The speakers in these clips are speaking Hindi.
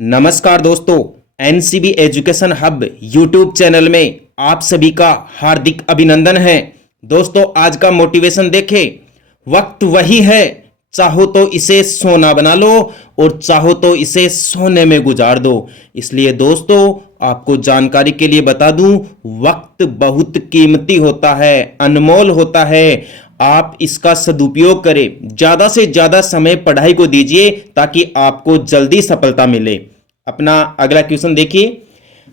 नमस्कार दोस्तों, NCB education hub YouTube channel में आप सभी का हार्दिक अभिनंदन है। दोस्तों, आज का मोटिवेशन देखें। वक्त वही है, चाहो तो इसे सोना बना लो और चाहो तो इसे सोने में गुजार दो। इसलिए दोस्तों, आपको जानकारी के लिए बता दूं, वक्त बहुत कीमती होता है, अनमोल होता है। आप इसका सदुपयोग करें, ज्यादा से ज्यादा समय पढ़ाई को दीजिए ताकि आपको जल्दी सफलता मिले। अपना अगला क्वेश्चन देखिए,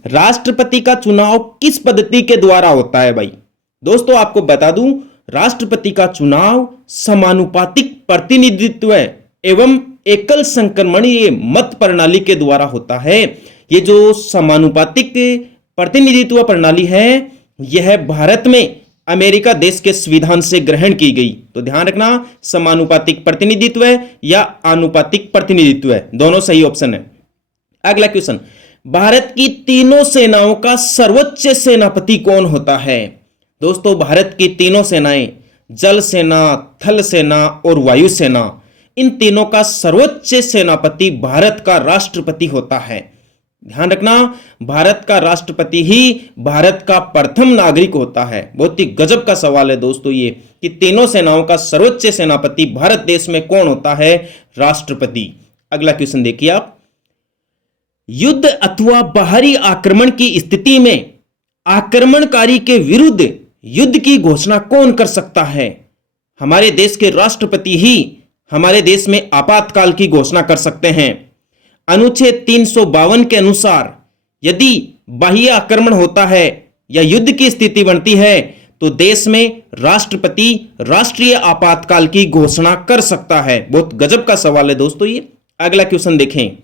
राष्ट्रपति का चुनाव किस पद्धति के द्वारा होता है भाई? दोस्तों, आपको बता दूं, राष्ट्रपति का चुनाव समानुपातिक प्रतिनिधित्व एवं एकल संक्रमणीय मत प्रणाली के द्वारा होता है। ये जो समानुपातिक प्रतिनिधित्व प्रणाली है, यह भारत में अमेरिका देश के संविधान से ग्रहण की गई। तो ध्यान रखना, समानुपातिक प्रतिनिधित्व या आनुपातिक प्रतिनिधित्व, दोनों सही ऑप्शन है। अगला क्वेश्चन, भारत की तीनों सेनाओं का सर्वोच्च सेनापति कौन होता है? दोस्तों, भारत की तीनों सेनाएं, जल सेना, थल सेना और वायु सेना, इन तीनों का सर्वोच्च सेनापति भारत का राष्ट्रपति होता है। ध्यान रखना, भारत का राष्ट्रपति ही भारत का प्रथम नागरिक होता है। बहुत ही गजब का सवाल है दोस्तों ये, कि तीनों सेनाओं का सर्वोच्च सेनापति भारत देश में कौन होता है? राष्ट्रपति। अगला क्वेश्चन देखिए आप, युद्ध अथवा बाहरी आक्रमण की स्थिति में आक्रमणकारी के विरुद्ध युद्ध की घोषणा कौन कर सकता है? हमारे देश के राष्ट्रपति ही हमारे देश में आपातकाल की घोषणा कर सकते हैं। अनुच्छेद 352 के अनुसार यदि बाह्य आक्रमण होता है या युद्ध की स्थिति बनती है तो देश में राष्ट्रपति राष्ट्रीय आपातकाल की घोषणा कर सकता है। बहुत गजब का सवाल है दोस्तों ये। अगला क्वेश्चन देखें,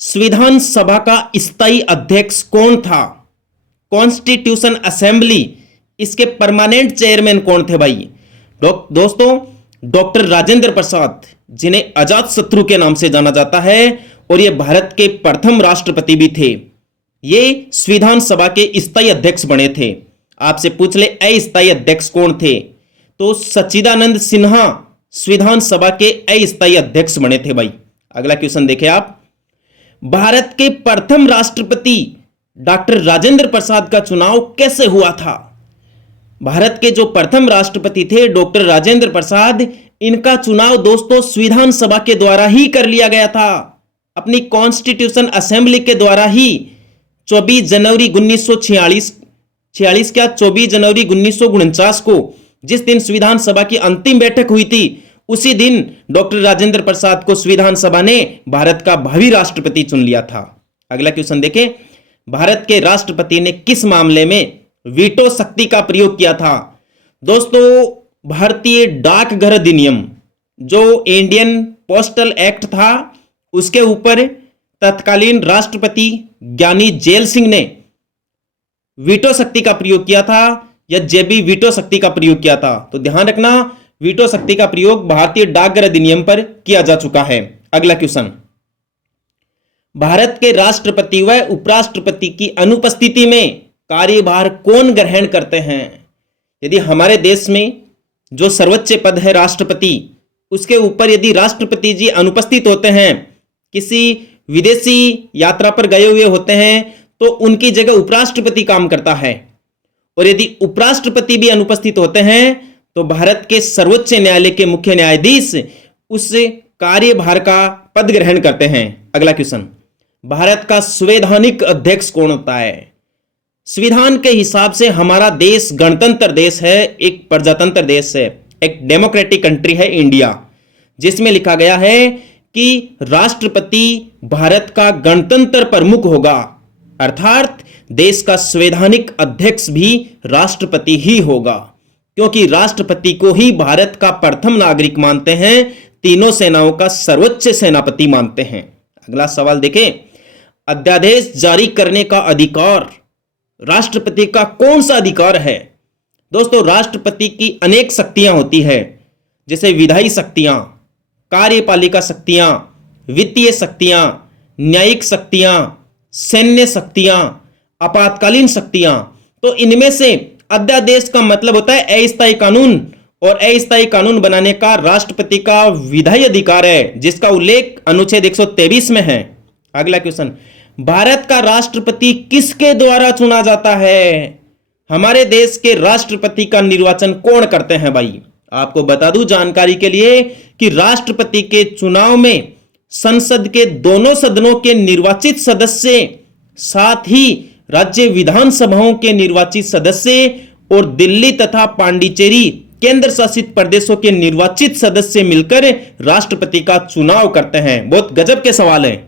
संविधान सभा का स्थायी अध्यक्ष कौन था? कॉन्स्टिट्यूशन असेंबली, इसके परमानेंट चेयरमैन कौन थे भाई? दोस्तों, डॉक्टर राजेंद्र प्रसाद, जिन्हें अजात शत्रु के नाम से जाना जाता है, और ये भारत के प्रथम राष्ट्रपति भी थे। ये संविधान सभा के स्थायी अध्यक्ष बने थे। आपसे पूछ ले अस्थायी अध्यक्ष कौन थे, तो सच्चिदानंद सिन्हा संविधान सभा के अस्थायी अध्यक्ष बने थे भाई। अगला क्वेश्चन देखें आप, भारत के प्रथम राष्ट्रपति डॉक्टर राजेंद्र प्रसाद का चुनाव कैसे हुआ था? भारत के जो प्रथम राष्ट्रपति थे डॉक्टर राजेंद्र प्रसाद, इनका चुनाव दोस्तों संविधान सभा के द्वारा ही कर लिया गया था। अपनी कॉन्स्टिट्यूशन असेंबली के द्वारा ही 24 जनवरी 1949 को, जिस दिन संविधान सभा की अंतिम बैठक हुई थी, उसी दिन डॉक्टर राजेंद्र प्रसाद को संविधान सभा ने भारत का भावी राष्ट्रपति चुन लिया था। अगला क्वेश्चन देखें, भारत के राष्ट्रपति ने किस मामले में वीटो शक्ति का प्रयोग किया था? दोस्तों, भारतीय डाकघर अधिनियम, जो इंडियन पोस्टल एक्ट था, उसके ऊपर तत्कालीन राष्ट्रपति ज्ञानी जेल सिंह ने वीटो शक्ति का प्रयोग किया था, या जेबी वीटो शक्ति का प्रयोग किया था। तो ध्यान रखना, वीटो शक्ति का प्रयोग भारतीय डाकघर अधिनियम पर किया जा चुका है। अगला क्वेश्चन, भारत के राष्ट्रपति व उपराष्ट्रपति की अनुपस्थिति में कार्यभार कौन ग्रहण करते हैं? यदि हमारे देश में जो सर्वोच्च पद है राष्ट्रपति, उसके ऊपर यदि राष्ट्रपति जी अनुपस्थित होते हैं, किसी विदेशी यात्रा पर गए हुए होते हैं, तो उनकी जगह उपराष्ट्रपति काम करता है। और यदि उपराष्ट्रपति भी अनुपस्थित होते हैं तो भारत के सर्वोच्च न्यायालय के मुख्य न्यायाधीश उस कार्यभार का पद ग्रहण करते हैं। अगला क्वेश्चन, भारत का संवैधानिक अध्यक्ष कौन होता है? संविधान के हिसाब से हमारा देश गणतंत्र देश है, एक प्रजातंत्र देश है, एक डेमोक्रेटिक कंट्री है इंडिया, जिसमें लिखा गया है कि राष्ट्रपति भारत का गणतंत्र प्रमुख होगा, अर्थात देश का संवैधानिक अध्यक्ष भी राष्ट्रपति ही होगा, क्योंकि राष्ट्रपति को ही भारत का प्रथम नागरिक मानते हैं, तीनों सेनाओं का सर्वोच्च सेनापति मानते हैं। अगला सवाल देखें, अध्यादेश जारी करने का अधिकार राष्ट्रपति का कौन सा अधिकार है? दोस्तों, राष्ट्रपति की अनेक शक्तियां होती है, जैसे विधायी शक्तियां, कार्यपालिका शक्तियां, वित्तीय शक्तियां, न्यायिक शक्तियां, सैन्य शक्तियां, आपातकालीन शक्तियां। तो इनमें से अध्यादेश का मतलब होता है अस्थायी कानून, और अस्थायी कानून बनाने का राष्ट्रपति का विधायी अधिकार है, जिसका उल्लेख अनुच्छेद 123 में है। अगला क्वेश्चन, भारत का राष्ट्रपति किसके द्वारा चुना जाता है? हमारे देश के राष्ट्रपति का निर्वाचन कौन करते हैं भाई? आपको बता दूं जानकारी के लिए कि राष्ट्रपति के चुनाव में संसद के दोनों सदनों के निर्वाचित सदस्य, साथ ही राज्य विधानसभाओं के निर्वाचित सदस्य और दिल्ली तथा पांडिचेरी केंद्र शासित प्रदेशों के निर्वाचित सदस्य मिलकर राष्ट्रपति का चुनाव करते हैं। बहुत गजब के सवाल है।